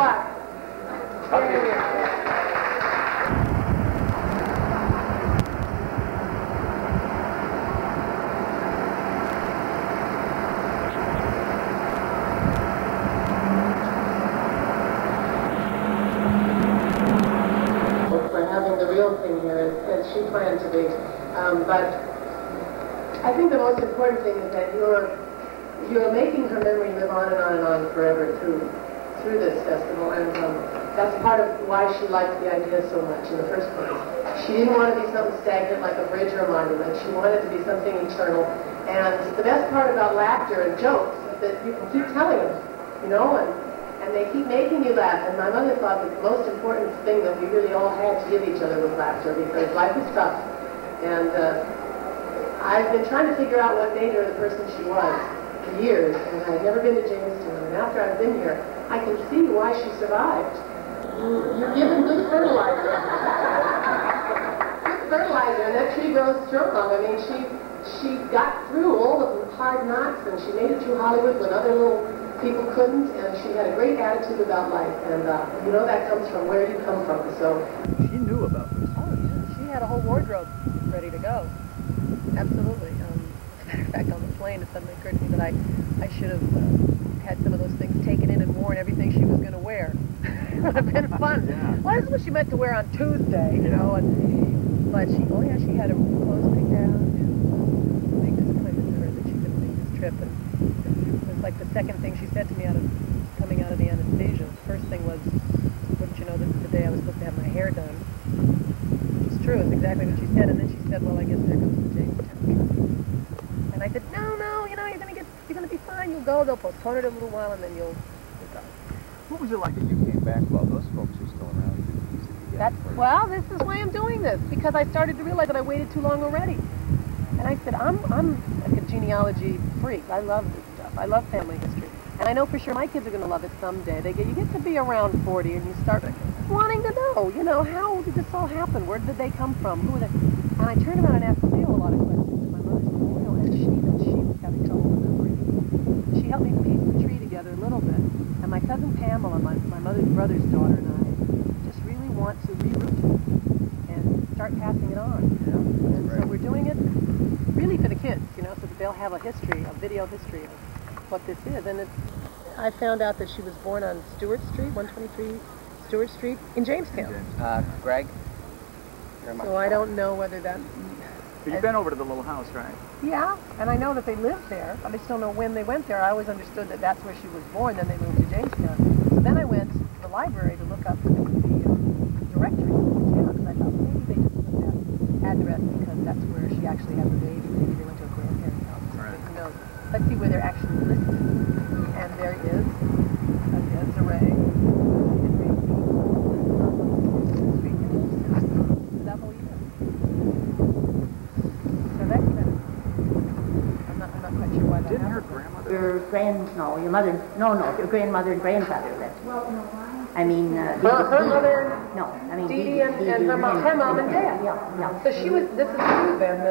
luck. For having the real thing here as she planned to be. But I think the most important thing is that you're making her memory live on and on and on forever through this festival, and that's part of why she liked the idea so much in the first place. She didn't want to be something stagnant like a bridge or a monument. She wanted to be something eternal. And the best part about laughter and jokes is that you can keep telling them, you know, and they keep making you laugh. And my mother thought that the most important thing that we really all had to give each other was laughter, because life is tough. And I've been trying to figure out what made her the person she was for years, and I've never been to Jamestown. And after I've been here, I can see why she survived. You're given good fertilizer. Good fertilizer, and that tree grows strong. I mean, she got through all of the hard knocks, and she made it through Hollywood when other little people couldn't, and she had a great attitude about life. And you know that comes from where you come from. So she knew about this. Oh yeah, she had a whole wardrobe ready to go. Absolutely. As a matter of fact, on the plane, it suddenly occurred to me that I should have had some of those things taken in and worn everything she was going to wear. It would have been fun. Yeah. Well, this is what she meant to wear on Tuesday, you know. But she had her clothes picked out. And a big disappointment to her that she couldn't make this trip. And it was like the second thing she said to me coming out of the anesthesia. The first thing was, wouldn't you know, this is the day I was supposed to have my hair done. Which is true. It's exactly what she said. And then she said, well, I guess there comes the Jamestown trip. And I said, no, you know, you're gonna be fine. You'll go. They'll postpone it a little while, and then you'll go. What was it like that you came back while those folks were still around? Well, this is why I'm doing this, because I started to realize that I waited too long already. And I said, I'm like a genealogy freak. I love this stuff. I love family history. And I know for sure my kids are going to love it someday. You get to be around 40 and you start wanting to know, you know, how did this all happen? Where did they come from? Who were they? And I turned around and asked Theo a lot of questions. And my mother said, you know, and she was having trouble remembering. She helped me piece the tree together a little bit. And my cousin Pamela, my mother's brother's daughter, and I just really want to reroute and start passing it on. You know? And so we're doing it really for the kids, you know, so that they'll have a video history of what this is. And I found out that she was born on Stewart Street, 123 Stewart Street in Jamestown. Greg? So I don't know whether that... But you've been over to the little house, right? Yeah, and I know that they lived there. I just don't know when they went there. I always understood that that's where she was born, then they moved to Jamestown. So then I went to the library to look up the directory of the town, because I thought maybe they just put that address because that's where she actually had the baby. Maybe they went to a grandparent's house or something. Who knows? Let's see where they're actually listed. And there is a Desiree. Your your grandmother and grandfather lived. Well, no, why? I mean, her mother. No, I mean Dee Dee and her mom and dad. Yeah. So this is true then.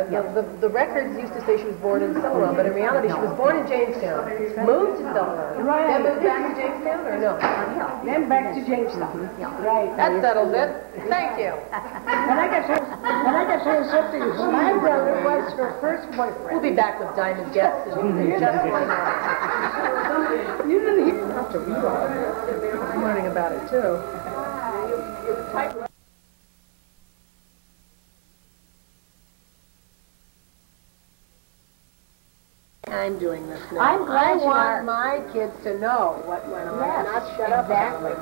The records used to say she was born in Celeron, but in reality she was born in Jamestown. Moved to Celeron. Right. Then moved back to Jamestown, or no? Then back to Jamestown. Right. That settles it. Thank you. And I got to say something. My brother was her first boyfriend. We'll be back with Diamond Guests in just 1 minute. You didn't even have to read all of it. I'm learning about it too. I'm doing this now. I'm glad I want my kids to know what went on, not shut up about it.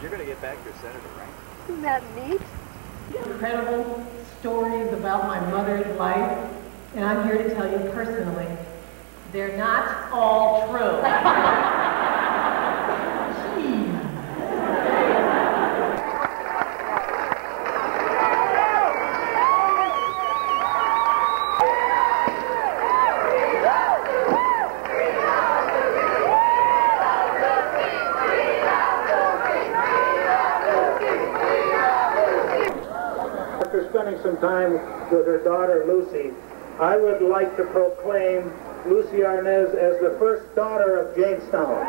You're going to get back your senator, right? Isn't that neat? Incredible stories about my mother's life, and I'm here to tell you personally, they're not all true. time with her daughter Lucy, I would like to proclaim Lucy Arnaz as the first daughter of Jamestown.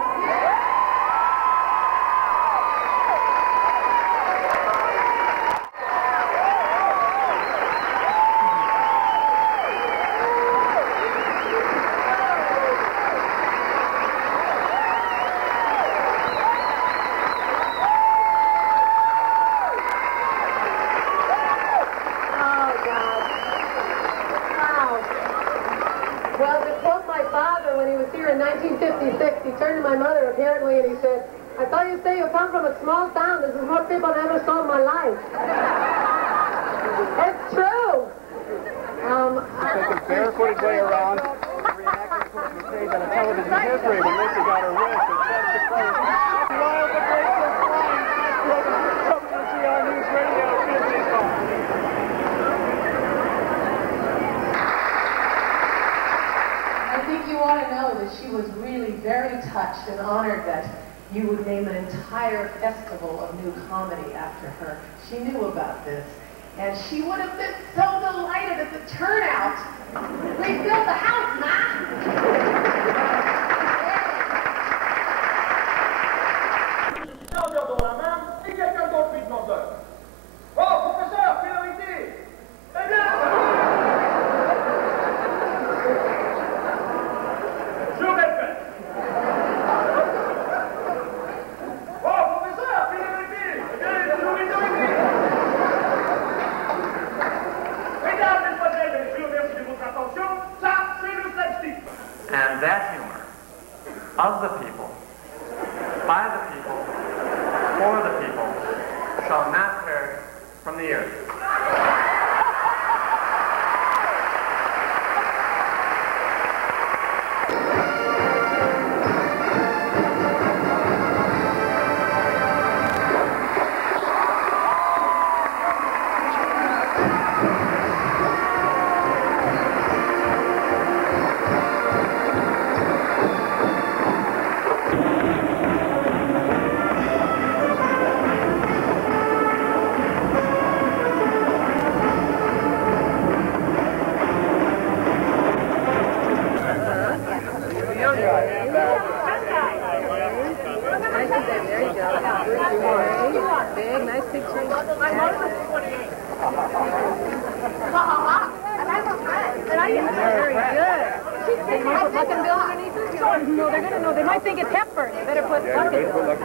Well, to quote my father when he was here in 1956, he turned to my mother apparently and he said, "I thought you say you come from a small town. This is more people than I ever saw in my life." It's true. Take a barefooted way around, reenacting Courtney Page on a television history when Lucy got her wrist and set the close. While the break is flying, WCR News Radio 55. I think you ought to know that she was really very touched and honored that you would name an entire festival of new comedy after her. She knew about this, and she would have been so delighted at the turnout. We filled the house, Ma! And that humor of the people, by the people, for the people, shall not perish from the earth. Big, nice big change. Very good. They might put Luck and Bill underneath it? No, they're gonna know. They might think it's Hepburn. You better put Luck and Bill.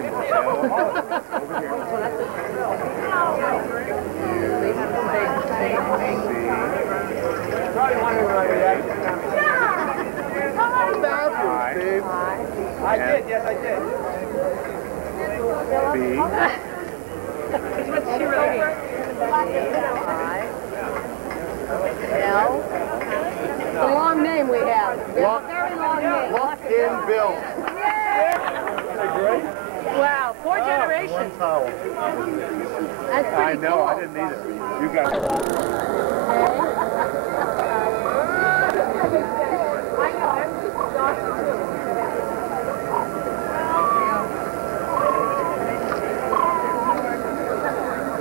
I did, yes, I did. B. What's she writing? L. It's a long name we have. Luck, Very long name. Luck in Bill. Yay! Wow, 4 generations. One towel. That's pretty I know, cool. I didn't need it. You got it.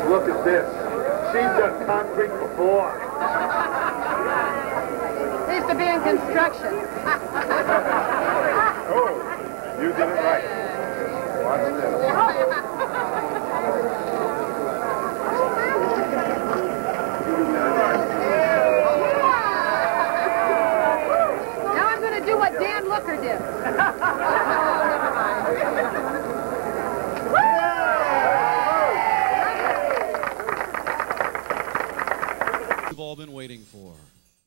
Look at this. She's done concrete before. They used to be in construction. Oh, you did it right. Watch this. Now I'm going to do what Dan Looker did. We've all been waiting for.